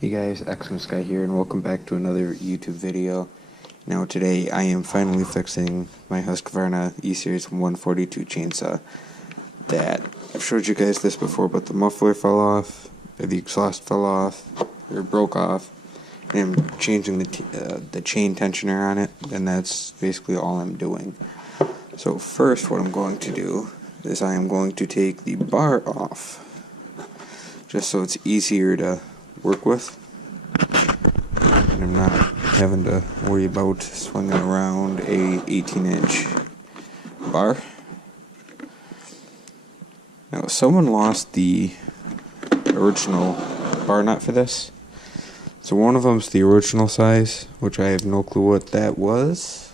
Hey guys, Xmas Guy here, and welcome back to another YouTube video. Now today I am finally fixing my Husqvarna E-Series 142 chainsaw. That I've showed you guys this before, but the muffler fell off, or the exhaust fell off, or broke off, and I'm changing the chain tensioner on it, and that's basically all I'm doing. So first, what I'm going to do is I am going to take the bar off, just so it's easier to work with, and I'm not having to worry about swinging around a 18-inch bar. Now, someone lost the original bar nut for this, so one of them's the original size, which I have no clue what that was.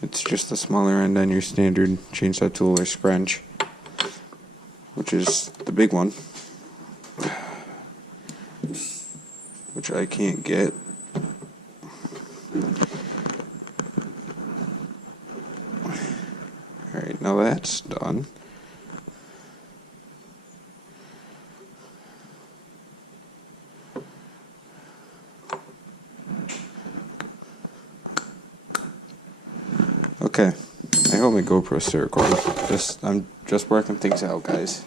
It's just the smaller end on your standard chainsaw tool or scrunch, which is the big one, which I can't get. Alright, now that's done. Okay, I hope my GoPro's still recording. I'm just working things out, guys.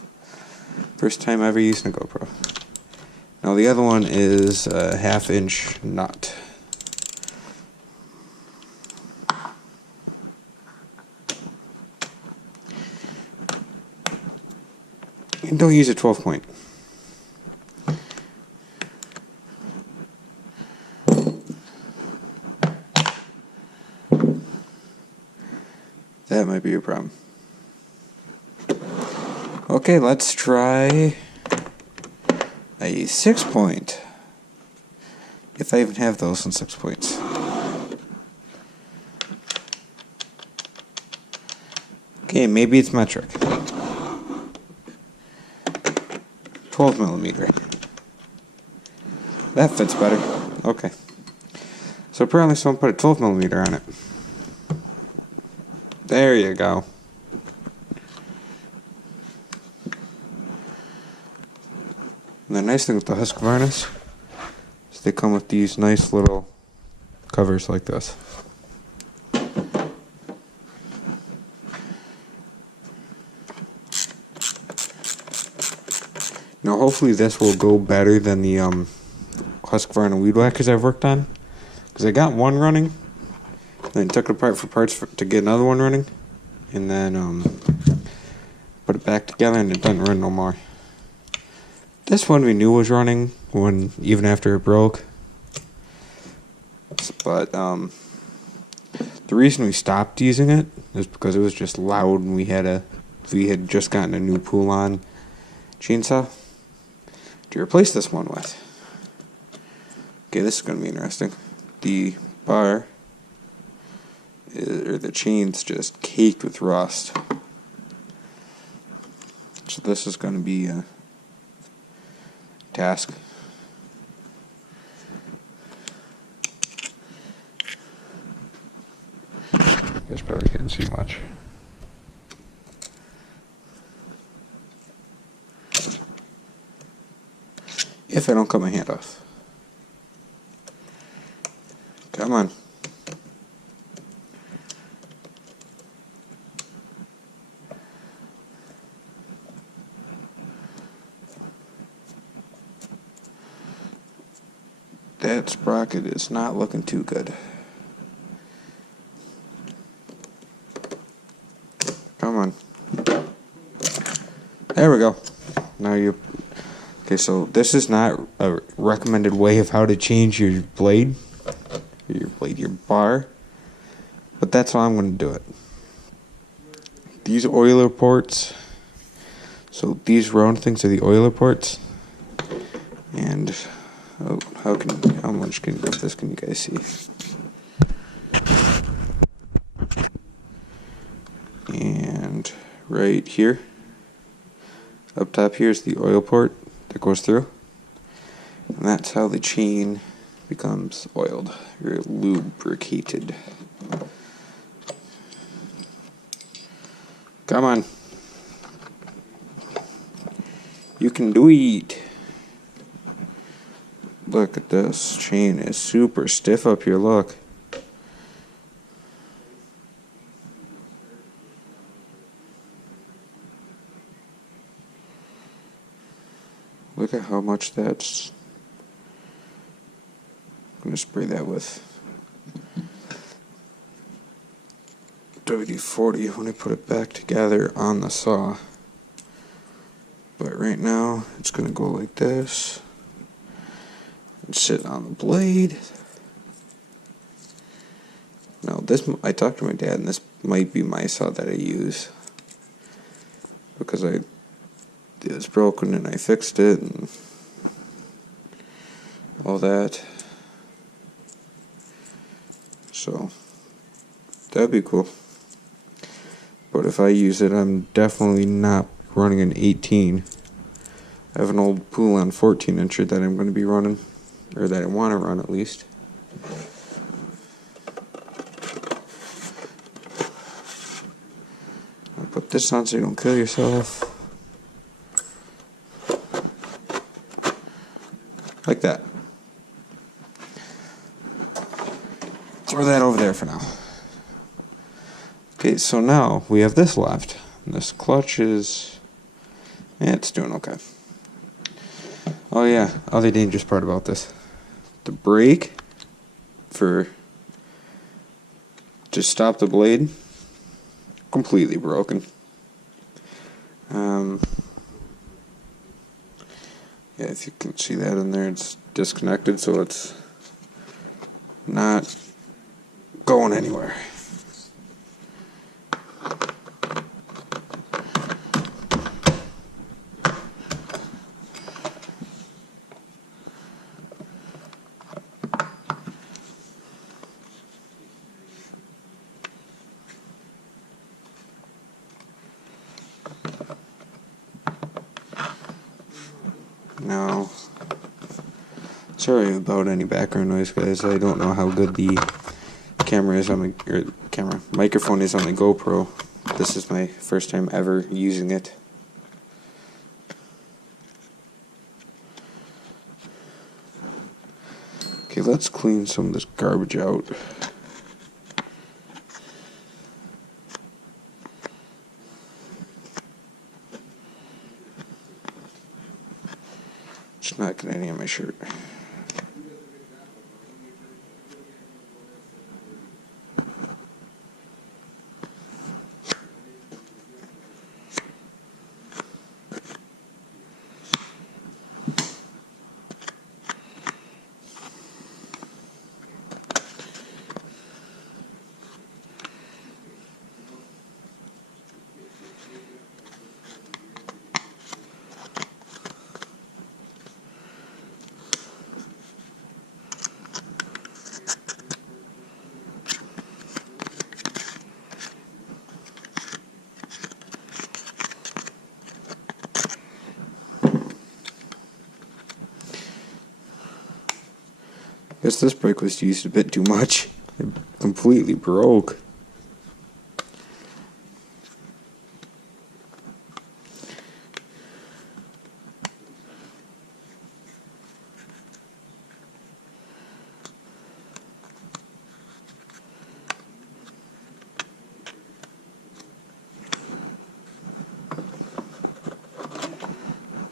First time ever using a GoPro. Now the other one is a 1/2-inch nut. And don't use a 12-point. That might be a problem. Okay, let's try a 6-point. If I even have those in 6 points. Okay, maybe it's metric. 12 millimeter. That fits better. Okay. So apparently someone put a 12 millimeter on it. There you go. And the nice thing with the Husqvarnas is they come with these nice little covers like this. Now hopefully this will go better than the Husqvarna weed whackers I've worked on. Because I got one running, then took it apart for parts to get another one running, and then put it back together and it doesn't run no more. This one we knew was running even after it broke. But the reason we stopped using it is because it was just loud, and we had just gotten a new pull-on chainsaw to replace this one with. Okay, this is going to be interesting. The bar, or the chain's just caked with rust. So this is going to be a task. You guys probably can't see much. If I don't cut my hand off. Come on. That sprocket is not looking too good. Come on. There we go. Now you... Okay, so this is not a recommended way of how to change your blade. Your bar. But that's how I'm going to do it. These oiler ports. So these round things are the oiler ports. And... Oh, how much of this can you guys see? And right here, up top here is the oil port that goes through, and that's how the chain becomes oiled or lubricated. Come on, you can do it. Look at this. Chain is super stiff up here, look. Look at how much that's... I'm going to spray that with WD-40 when I put it back together on the saw. But right now, it's going to go like this and sit on the blade. Now this, I talked to my dad, and this might be my saw that I use because it was broken and I fixed it and all that. So that'd be cool. But if I use it, I'm definitely not running an 18. I have an old Poolon 14-incher that I'm going to be running, or that I want to run at least. I'll put this on so you don't kill yourself. Like that. Throw that over there for now. Okay, so now we have this left. And this clutch is... it's doing okay. Oh yeah, other dangerous part about this. The brake to stop the blade, completely broken. Yeah, if you can see that in there, it's disconnected, so it's not going anywhere. Now, sorry about any background noise, guys. I don't know how good the camera is on the microphone is on the GoPro. This is my first time ever using it. Okay, let's clean some of this garbage out. Just not getting any on my shirt. Guess this brake was used a bit too much. It completely broke.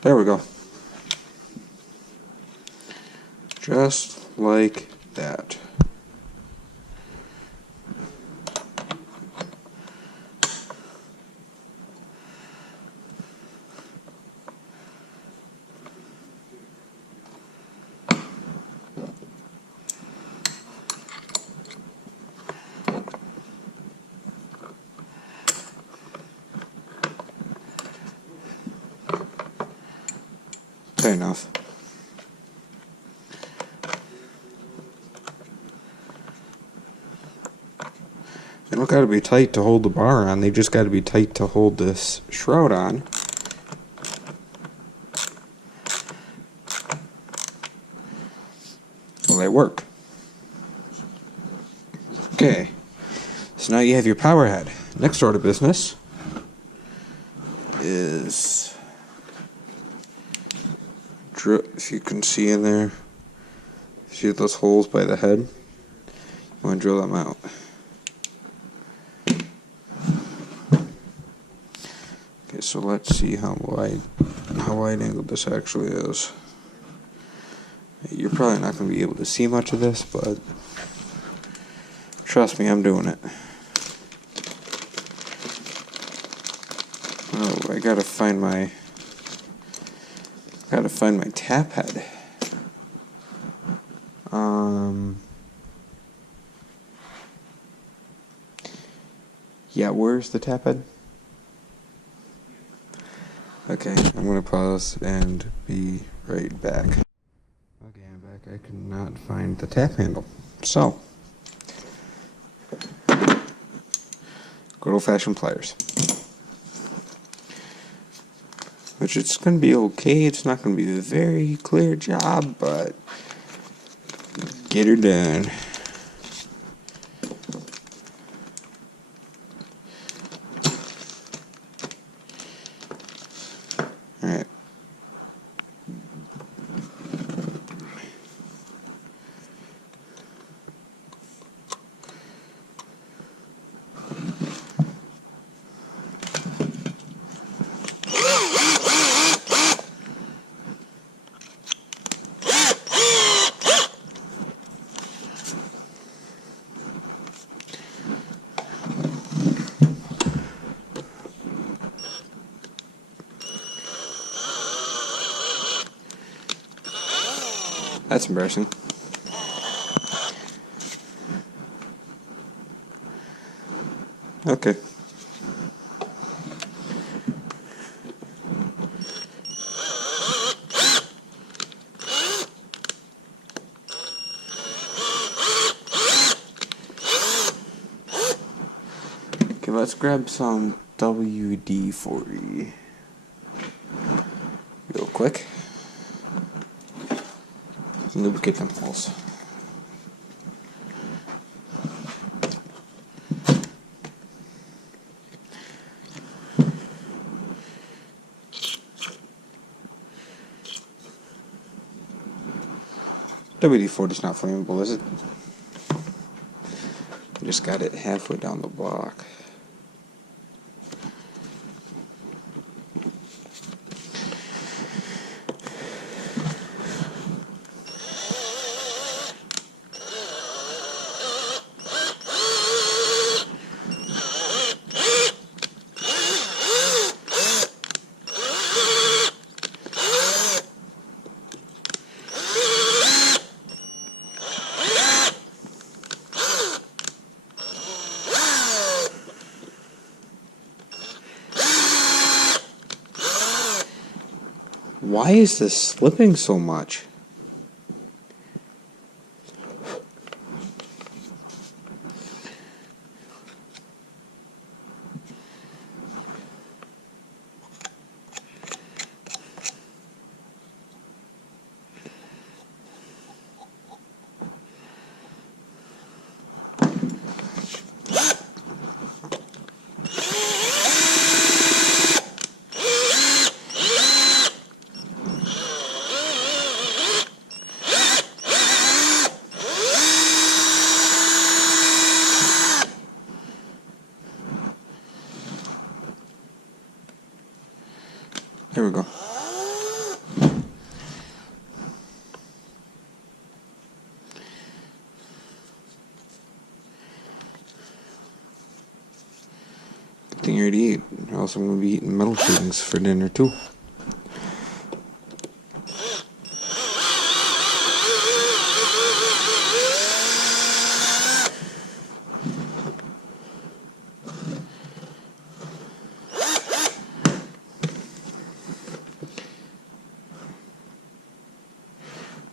There we go. Just like that. Fair enough. They don't got to be tight to hold the bar on, they just got to be tight to hold this shroud on. Well, they work. Okay, so now you have your power head. Next order of business is, if you can see in there, See those holes by the head? You want to drill them out. Okay, so let's see how wide angled this actually is. You're probably not going to be able to see much of this, but trust me, I'm doing it. Oh, I gotta find my tap head. Yeah, where's the tap head? Okay, I'm gonna pause and be right back. Okay, I'm back. I could not find the tap handle. So, good old-fashioned pliers. Which it's going to be okay. It's not going to be a very clear job, but get her done. Alright. That's embarrassing. Okay. Okay, let's grab some WD-40 real quick. Lubricate them holes. WD-40 is not flammable, is it? I just got it halfway down the block. Why is this slipping so much? Here we go. Good thing you already ate, or else I'm going to be eating metal shavings for dinner too.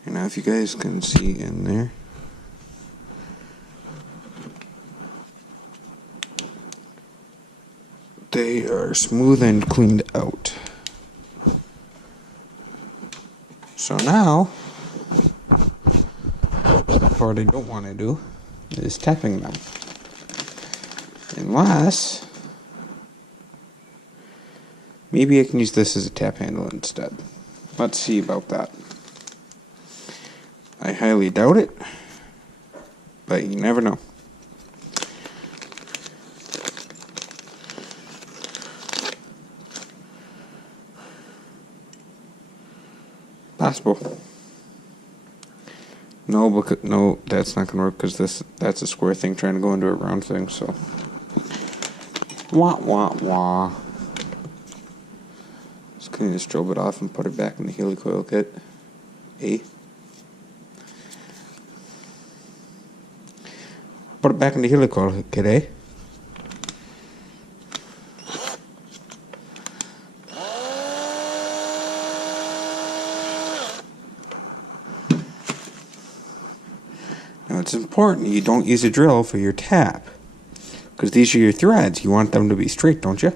And now if you guys can see in there, they are smooth and cleaned out. So now, the part I don't want to do is tapping them. Unless, maybe I can use this as a tap handle instead. Let's see about that. I highly doubt it, but you never know. Possible. No, that's not gonna work because that's a square thing trying to go into a round thing. So, wah wah wah. Just clean this drill bit off and put it back in the helicoil kit. Put it back in the helicoil kit, eh? Now it's important you don't use a drill for your tap, because these are your threads. You want them to be straight, don't you?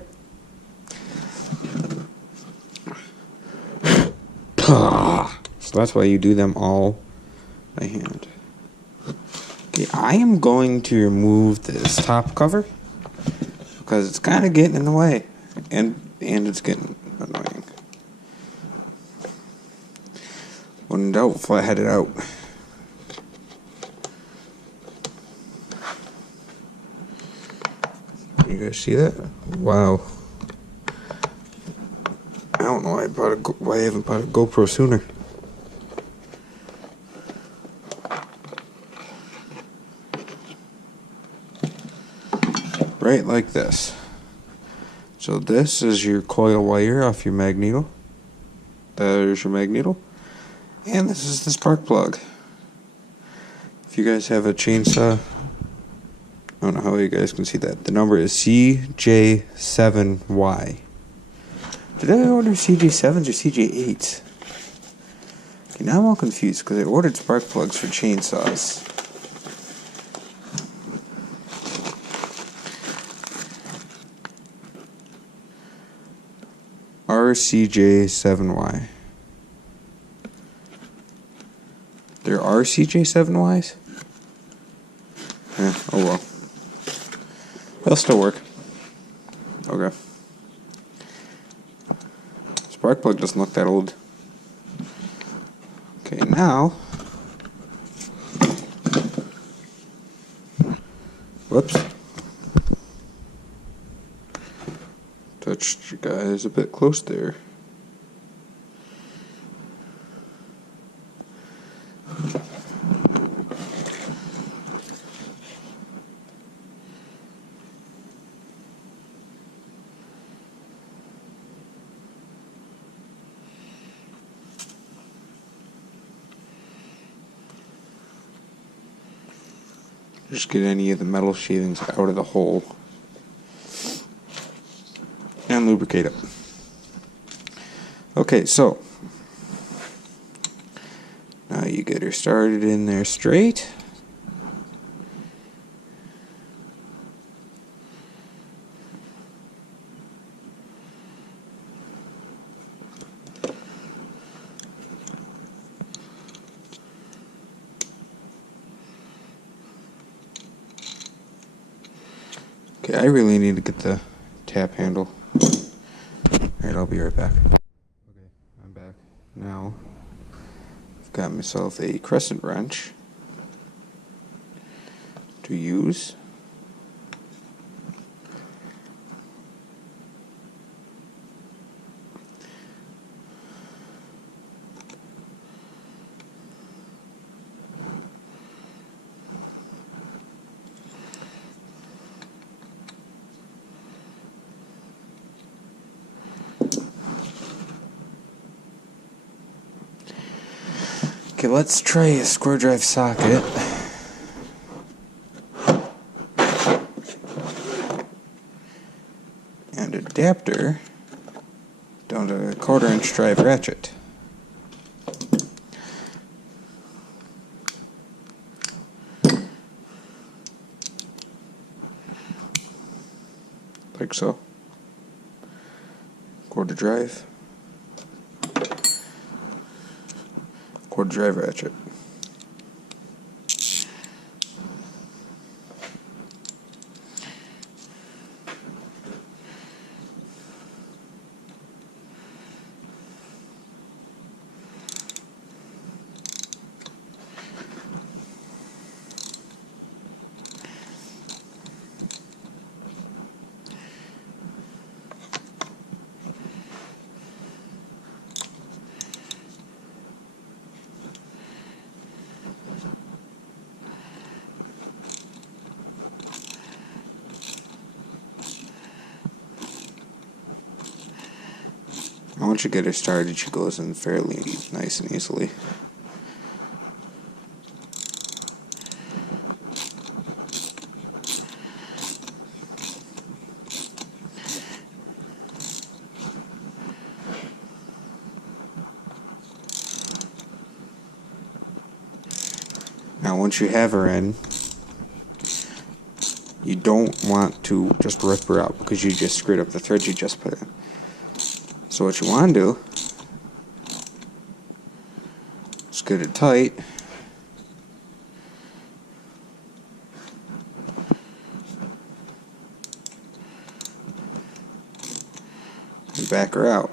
So that's why you do them all by hand. Okay, I am going to remove this top cover because it's kind of getting in the way, and it's getting annoying. When in doubt, flathead it out. You guys see that? Wow. I don't know why I haven't bought a GoPro sooner. Right like this. So this is your coil wire off your magneto. There's your magneto. And this is the spark plug. If you guys have a chainsaw, I don't know how you guys can see that. The number is CJ7Y. Did I order CJ7s or CJ8s? Okay, now I'm all confused because I ordered spark plugs for chainsaws. RCJ7Y. There are CJ7Ys? Oh well. They'll still work. Okay. Spark plug doesn't look that old. Okay, now. Whoops. Touched you guys a bit close there. Just get any of the metal shavings out of the hole and lubricate it. Okay, so now you get her started in there straight. Okay, I really need to get the tap handle. Alright, I'll be right back. Okay, I'm back. Now, I've got myself a crescent wrench to use. Okay, let's try a square drive socket. And adapter down to a 1/4 inch drive ratchet. Like so. 1/4 drive. 1/4 drive ratchet. once you get her started, she goes in fairly nice and easily. Now once you have her in, you don't want to just rip her out because you just screwed up the thread you just put in. So what you want to do is get it tight, and back her out.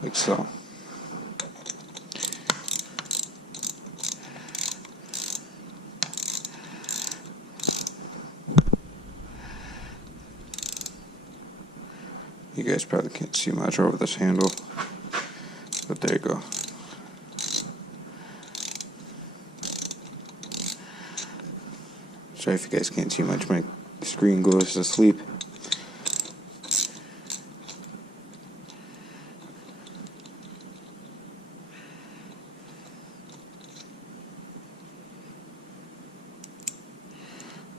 Like so. You guys probably can't see much over this handle, but there you go. Sorry if you guys can't see much, my screen goes to sleep.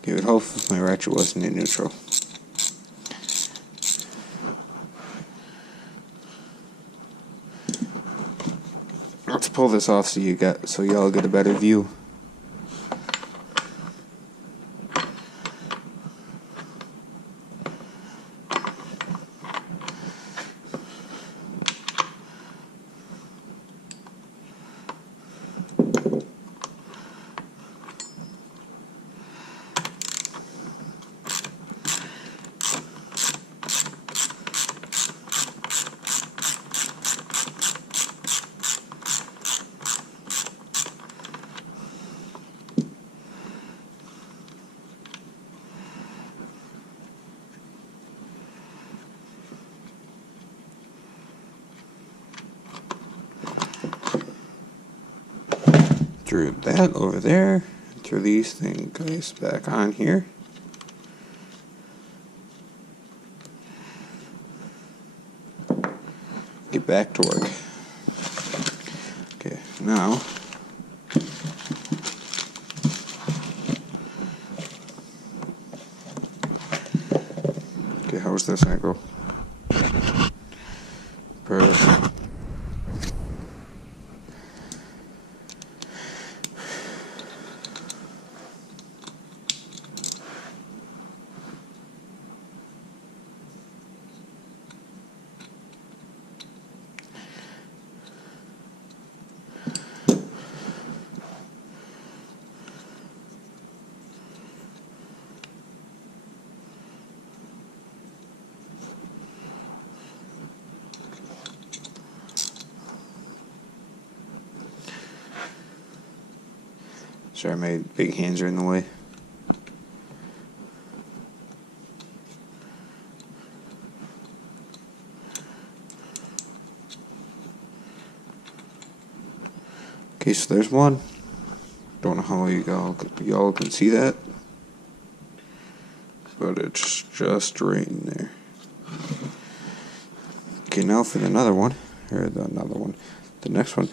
Okay, would hope if my ratchet wasn't in neutral. Let's pull this off so y'all get a better view. Threw that over there, threw these things guys back on here. Get back to work. Okay, now how's this angle? Perfect. Sorry, my big hands are in the way. Okay, so there's one. Don't know how y'all can see that, but it's just right in there. Okay, now for the next one.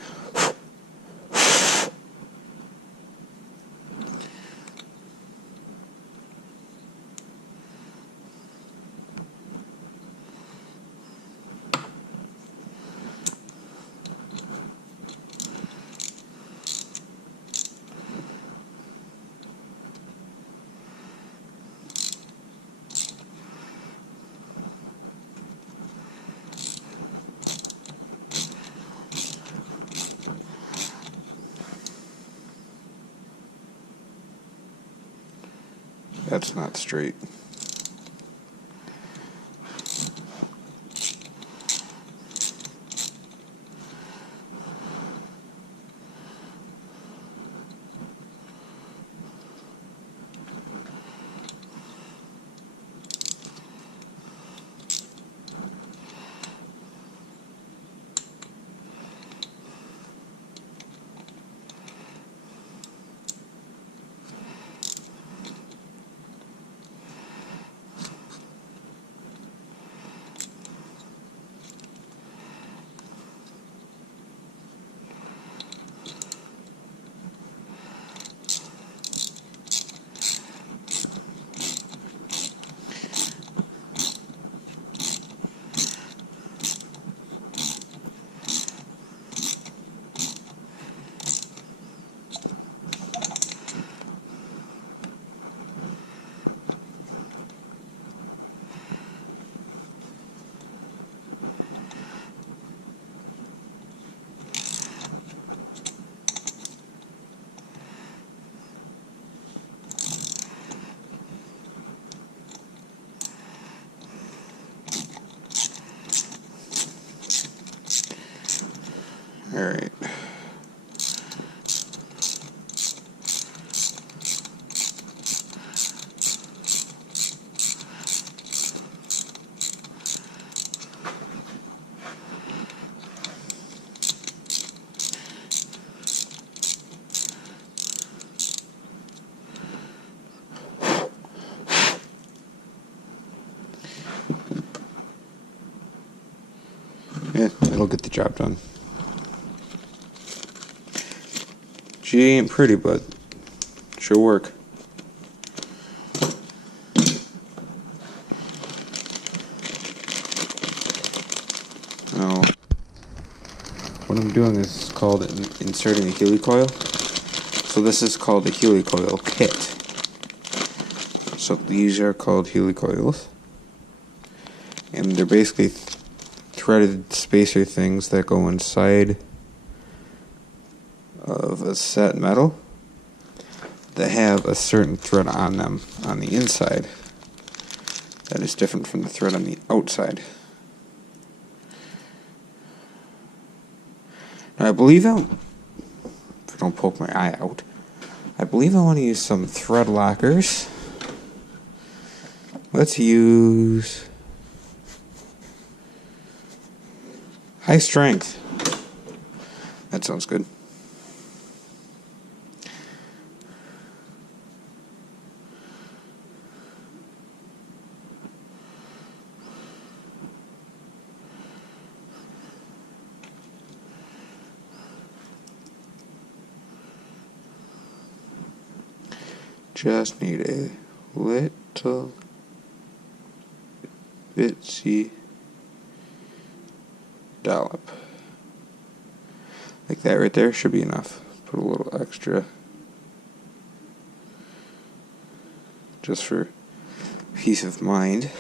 That's not straight. Yeah, it'll get the job done. She ain't pretty, but she'll work. Now, what I'm doing is called inserting a helicoil. So this is called a helicoil kit. So these are called helicoils. And they're basically threaded spacer things that go inside of a set metal that have a certain thread on them on the inside that is different from the thread on the outside. Now I believe if I don't poke my eye out, I believe I want to use some thread lockers. Let's use high strength. That sounds good. Just need a little bitsy dollop. Like that right there should be enough. Put a little extra just for peace of mind.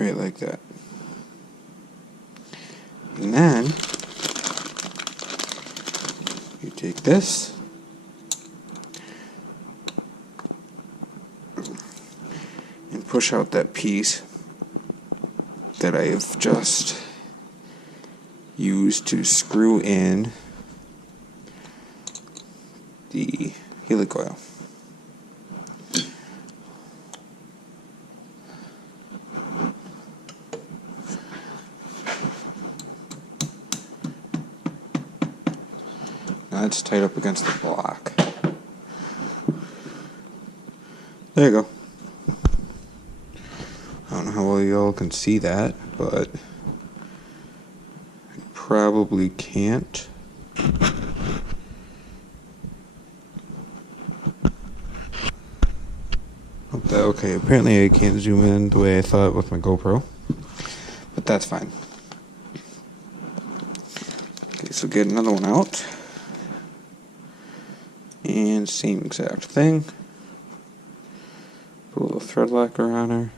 Right like that. And then you take this and push out that piece that I have just used to screw in the helicoil. Now it's tied up against the block. There you go. I don't know how well y'all can see that, but I probably can't. Okay, apparently I can't zoom in the way I thought with my GoPro, but that's fine. Okay, so get another one out. And same exact thing. Put a little thread locker on her.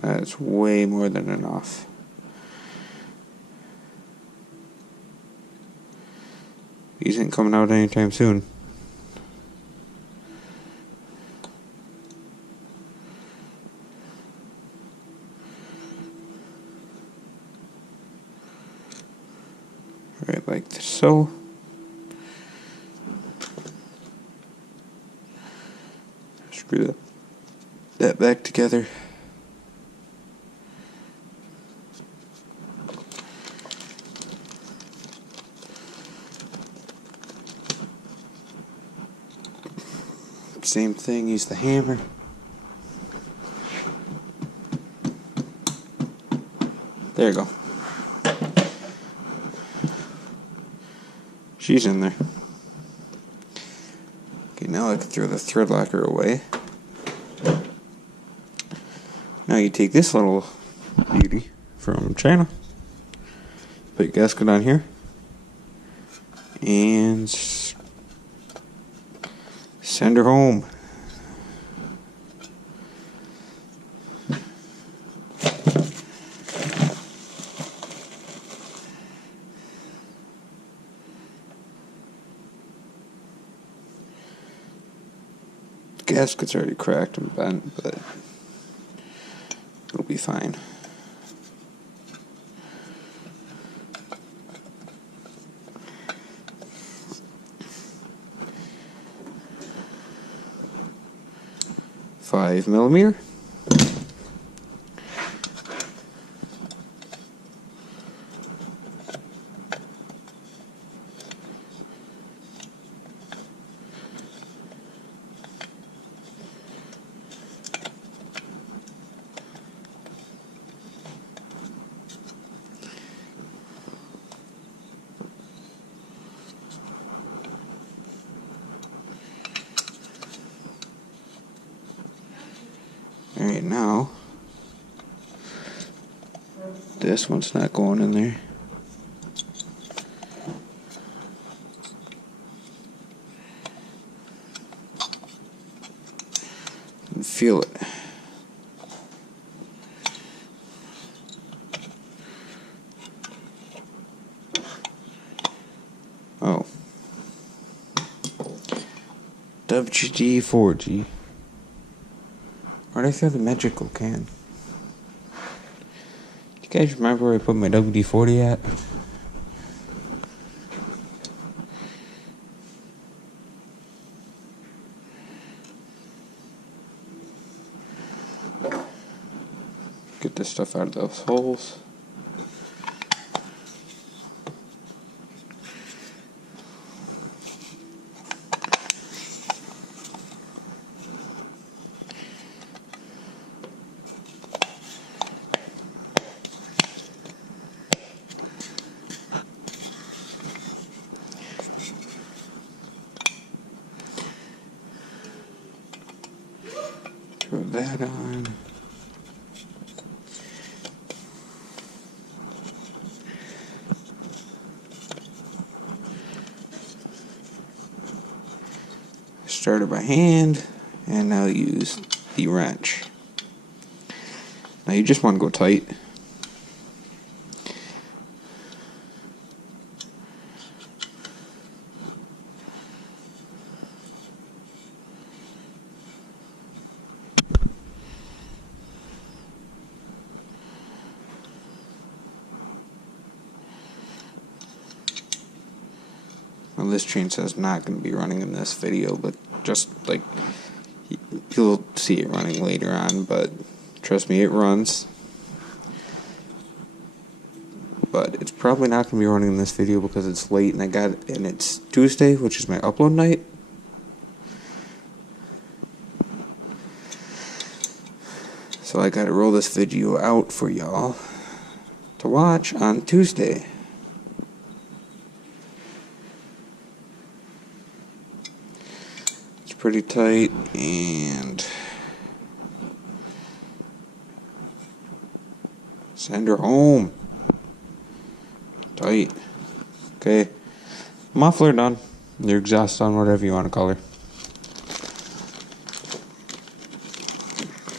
That's way more than enough. These ain't coming out anytime soon. Right like so. Screw that back together. Same thing, use the hammer. There you go. She's in there. Okay, now I can throw the thread locker away. Now you take this little beauty from China, put your gasket on here, and send her home. The gasket's already cracked and bent, but it'll be fine. 5mm. Alright, now this one's not going in there. And feel it. Oh. WD-40. Where'd I throw the magical can? You guys remember where I put my WD-40 at? Get this stuff out of those holes. Throw that on. Started by hand, and now use the wrench. Now you just want to go tight. Well, this chainsaw is not going to be running in this video, but just like you'll see it running later on, but trust me, it runs. But it's probably not going to be running in this video because it's late and it's Tuesday, which is my upload night. So I got to roll this video out for y'all to watch on Tuesday. Pretty tight, and send her home. Tight. Okay. Muffler done. Your exhaust on, whatever you want to call her.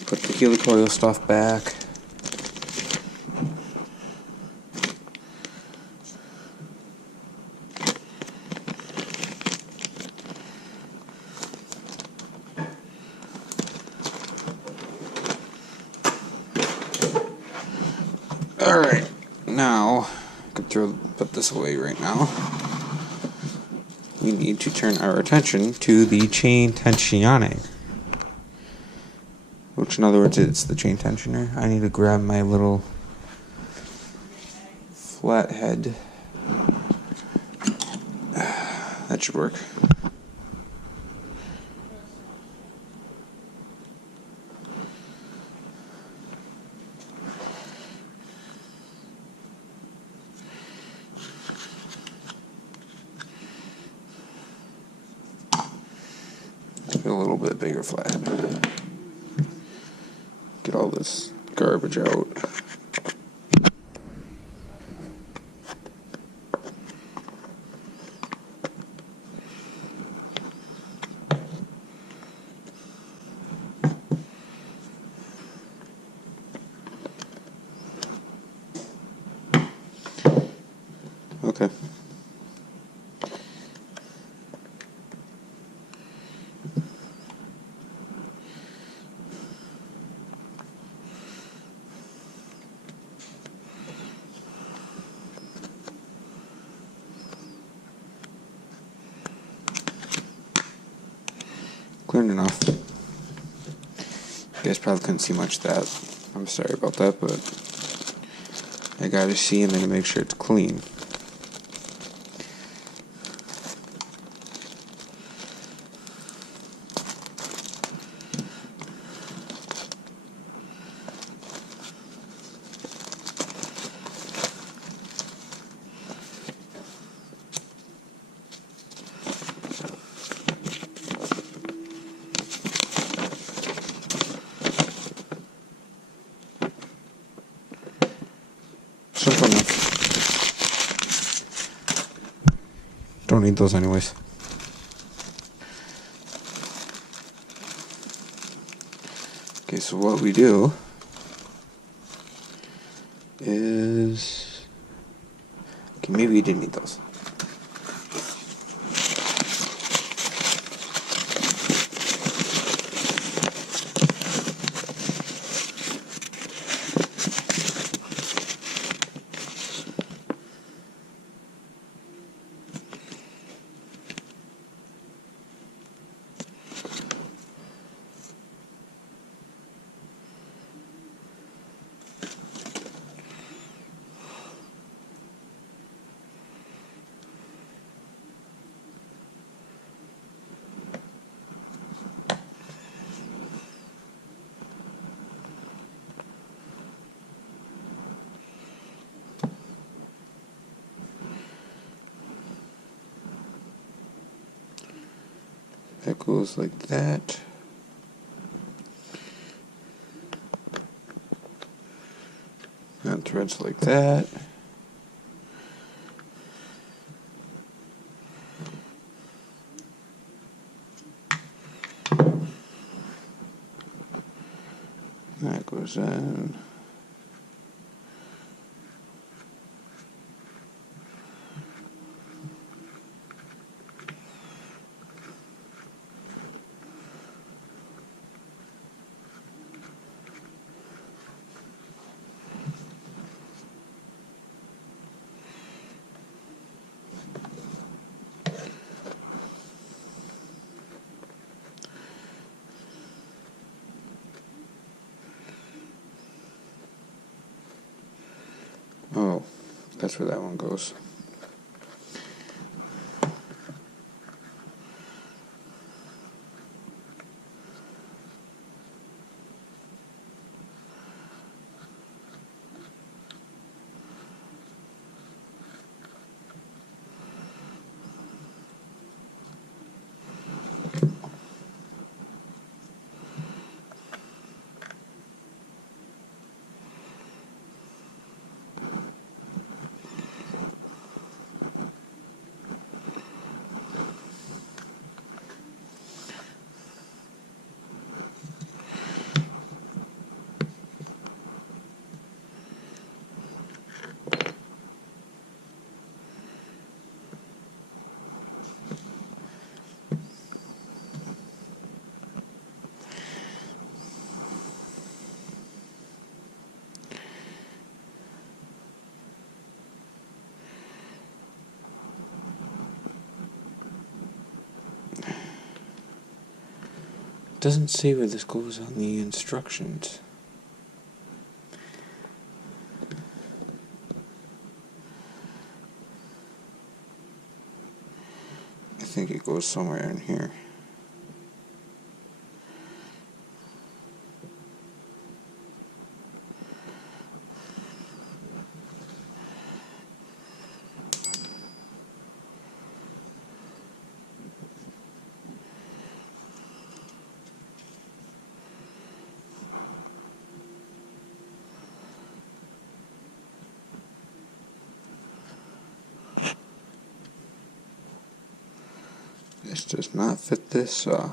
Put the helicoil stuff back. Alright, now, I could put this away right now. We need to turn our attention to the chain tensioner. Which, in other words, it's the chain tensioner. I need to grab my little flathead. That should work. A little bit bigger flathead. Get all this garbage out. Okay. Clean enough. guys probably couldn't see much of that. I'm sorry about that, but I gotta see and then make sure it's clean. Simple enough. Don't need those anyways. Okay, so what we do is... Okay, maybe you didn't need those. That goes like that. And threads like that. That goes in. Oh, that's where that one goes. Doesn't say where this goes on the instructions. I think it goes somewhere in here. This does not fit this saw.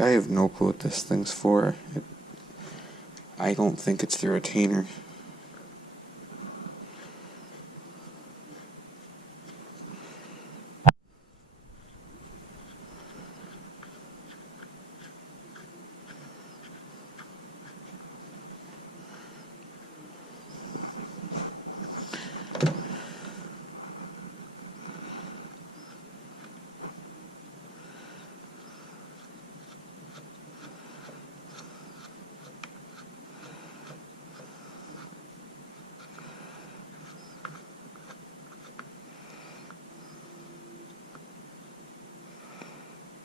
I have no clue what this thing's for. I don't think it's the retainer.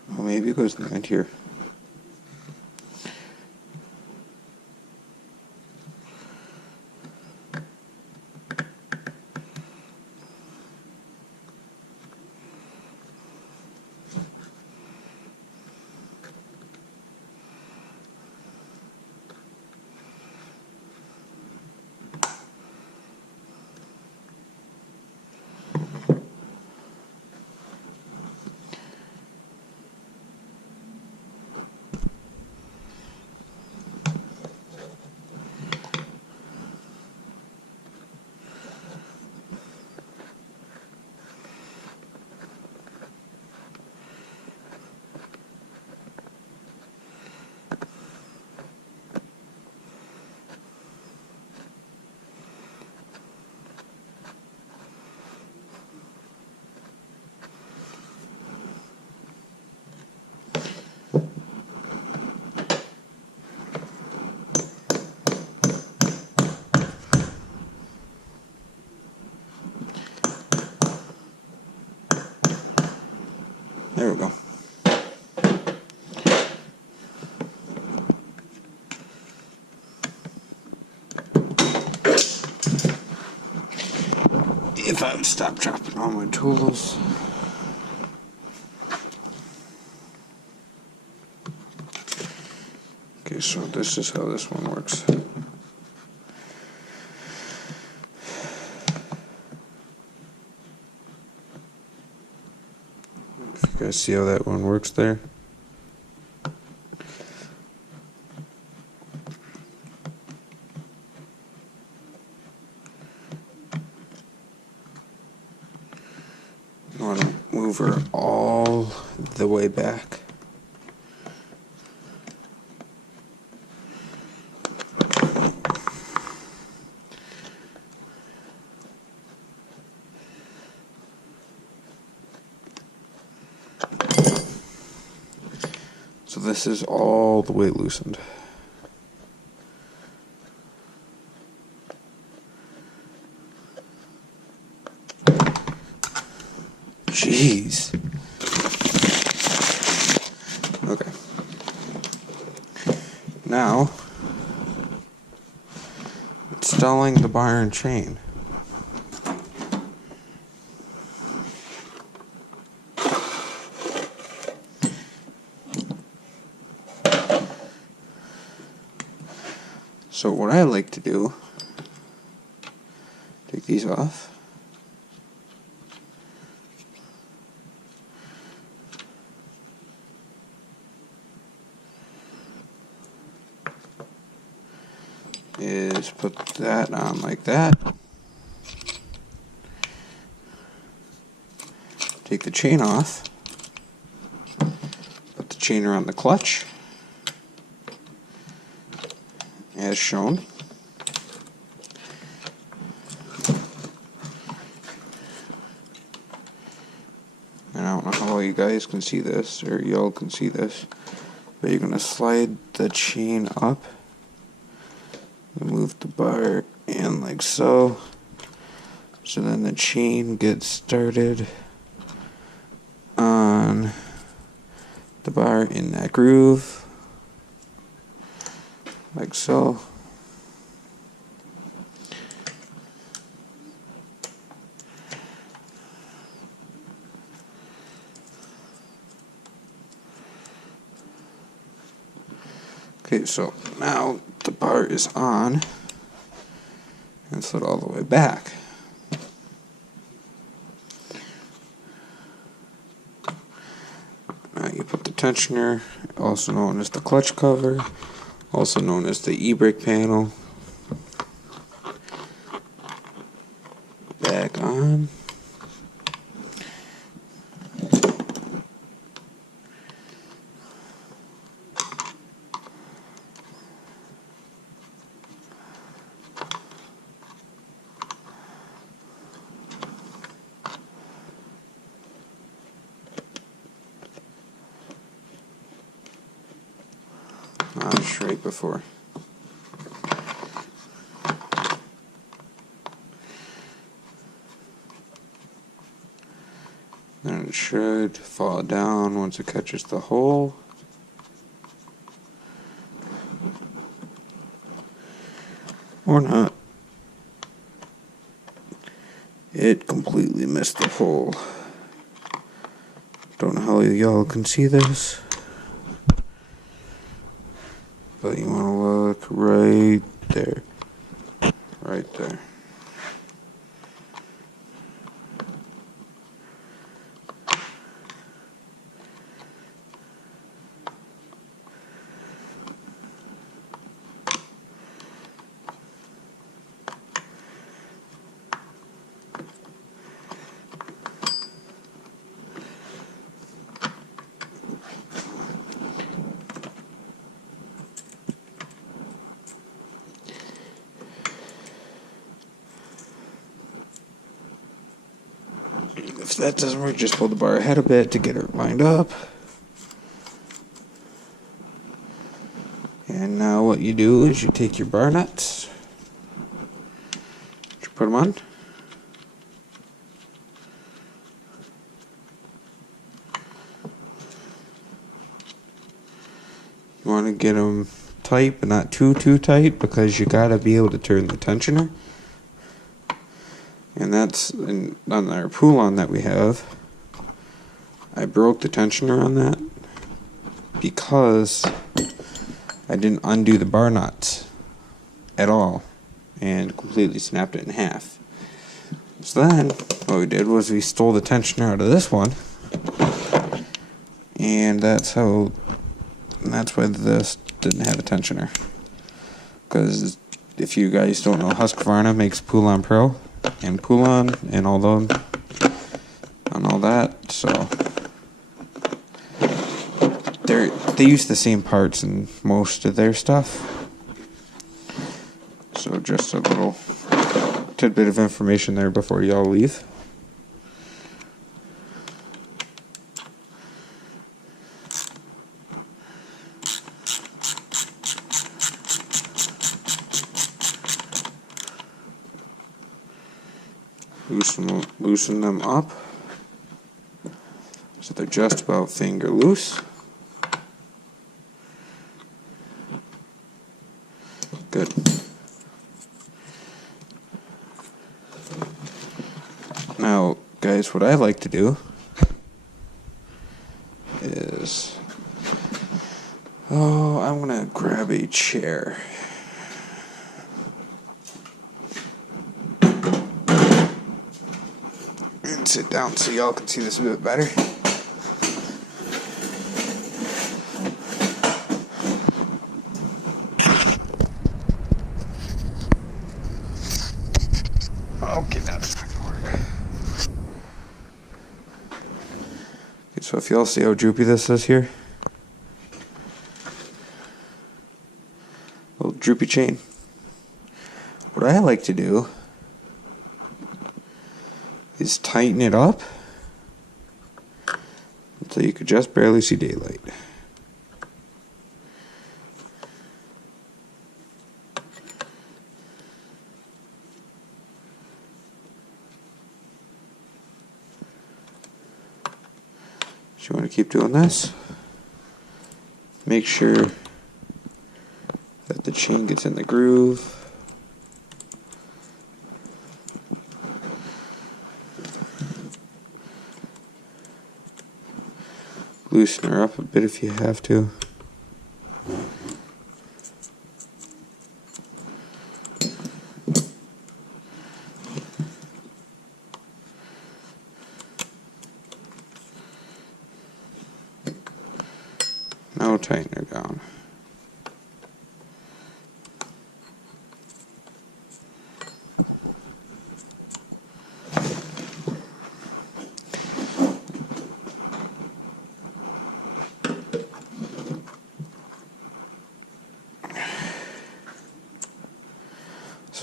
Well, maybe it goes behind here. There we go. If I would stop dropping all my tools. Okay, so this is how this one works. If you guys see how that one works there. You want to move her all the way back. So this is all the way loosened. Jeez. Okay. Now, installing the bar and chain. So what I like to do, take these off. Is put that on like that. Take the chain off. Put the chain around the clutch. As shown. And I don't know how you guys can see this, or y'all can see this, but you're going to slide the chain up, move the bar in like so, so then the chain gets started on the bar in that groove. Like so. Okay, so now the bar is on, and slid all the way back. Now you put the tensioner, also known as the clutch cover, also known as the e-brake panel, back on. Just right before. Then it should fall down once it catches the hole. Or not. It completely missed the hole. Don't know how y'all can see this, but you want to look right there. Right there. If that doesn't work, just pull the bar ahead a bit to get it lined up. And now what you do is you take your bar nuts, you put them on. You want to get them tight, but not too tight, because you gotta be able to turn the tensioner. And that's on our pull-on that we have. I broke the tensioner on that because I didn't undo the bar nuts at all and completely snapped it in half. So then what we did was we stole the tensioner out of this one, and that's why this didn't have a tensioner. Because if you guys don't know, Husqvarna makes Pull-on Pro and Pull-on and all them and all that, so they use the same parts in most of their stuff. So just a little tidbit of information there before y'all leave. Loosen them up so they're just about finger loose. Good. Now, guys, what I like to do is, I'm gonna grab a chair. And sit down so y'all can see this a bit better. Okay, that's not gonna work. Okay, so if y'all see how droopy this is here, little droopy chain. What I like to do is tighten it up until you could just barely see daylight. So you want to keep doing this. Make sure that the chain gets in the groove. Loosen her up a bit if you have to. Now tighten her down.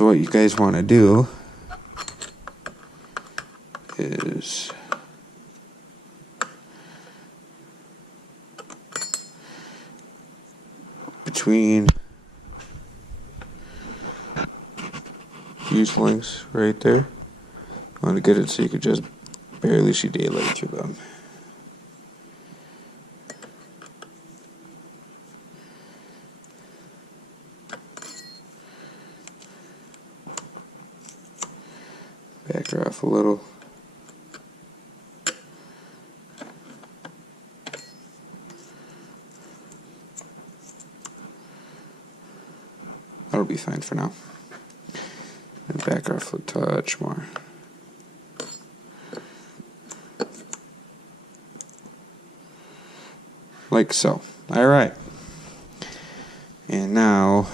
So what you guys want to do is between these links right there, I want to get it so you could just barely see daylight through them. Back her off a little. That'll be fine for now. And back her off a touch more. Like so. Alright. And now,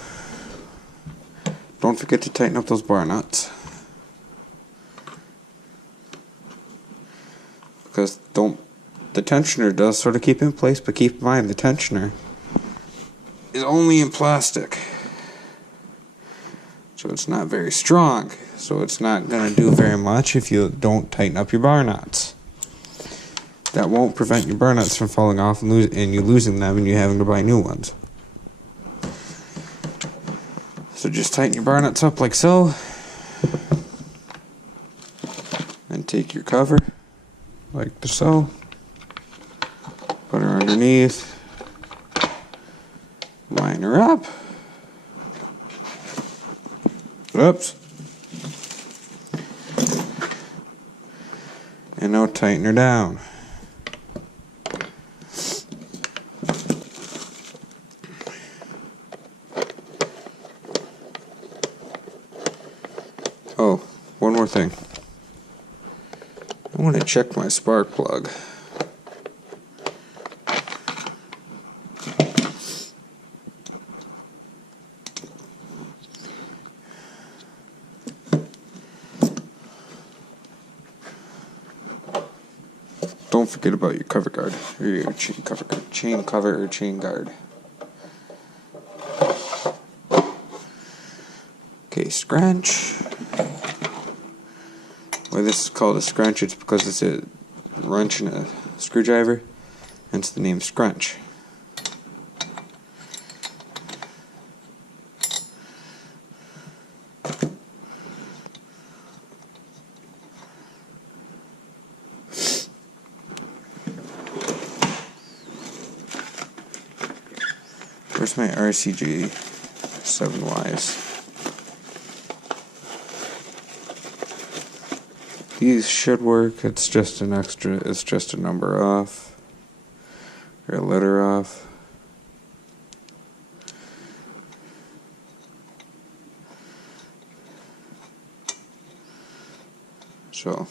don't forget to tighten up those bar nuts. Because the tensioner does sort of keep in place, but keep in mind the tensioner is only in plastic. So it's not very strong. So it's not going to do very much if you don't tighten up your bar nuts. That won't prevent your bar nuts from falling off and you losing them and you having to buy new ones. So just tighten your bar nuts up like so. And take your cover like so. Put her underneath. Line her up. Oops. And now tighten her down. Oh, one more thing. I want to check my spark plug. Don't forget about your cover guard, or your chain cover guard, chain cover or chain guard. Okay, scrunch. Why this is called a scrunch, it's because it's a wrench and a screwdriver, hence the name scrunch. Where's my RCG 7Ys? These should work. It's just an extra, it's just a number off, or a letter off. So,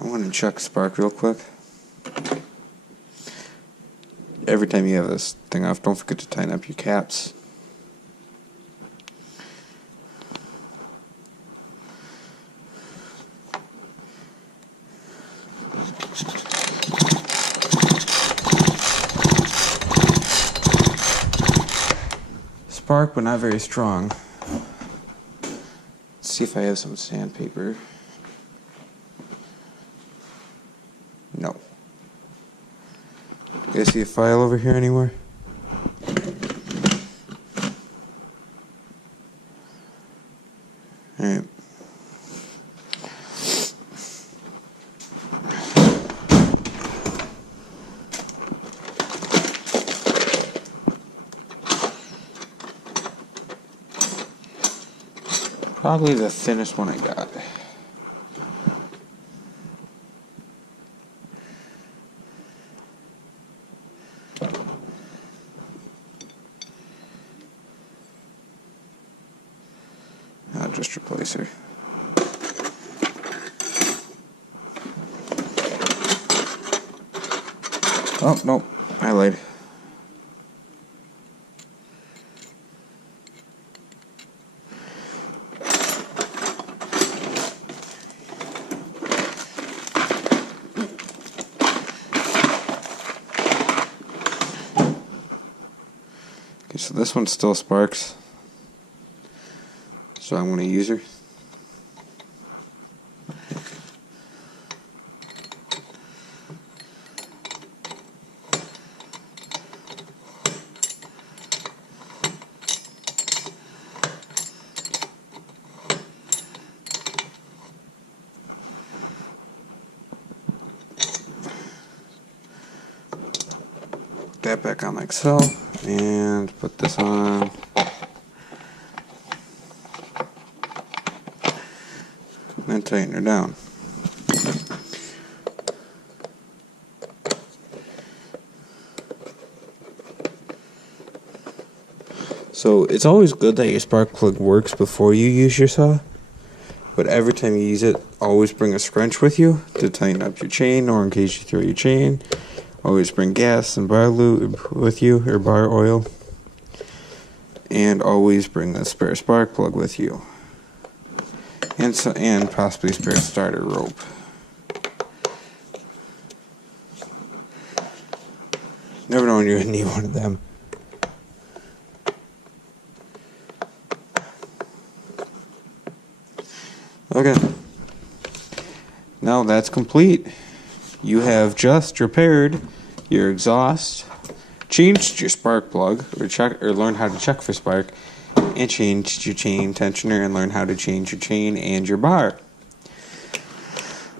I want to check spark real quick. Every time you have this thing off, don't forget to tighten up your caps. Spark, but not very strong. Let's see if I have some sandpaper. No. You guys see a file over here anywhere? Alright. Probably the thinnest one I got. I'll just replace her. Oh, nope. I lied. Okay, so this one still sparks. So I'm going to use her. That back on like so, and put this on. And then tighten her down. So it's always good that your spark plug works before you use your saw, but every time you use it, always bring a scrunch with you to tighten up your chain, or in case you throw your chain. Always bring gas and bar lube with you, or bar oil. And always bring a spare spark plug with you. And possibly spare starter rope. Never know when you're going to need one of them. Okay. Now that's complete. You have just repaired your exhaust, changed your spark plug, or learned how to check for spark, and changed your chain tensioner, and learned how to change your chain and your bar.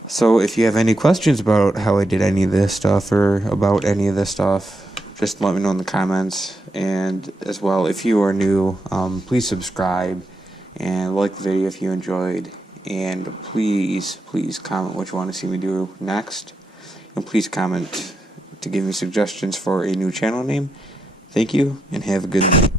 So if you have any questions about how I did any of this stuff, or about any of this stuff, just let me know in the comments. And as well, if you are new, please subscribe and like the video if you enjoyed. And please comment what you want to see me do next. And please comment to give me suggestions for a new channel name. Thank you, and have a good night.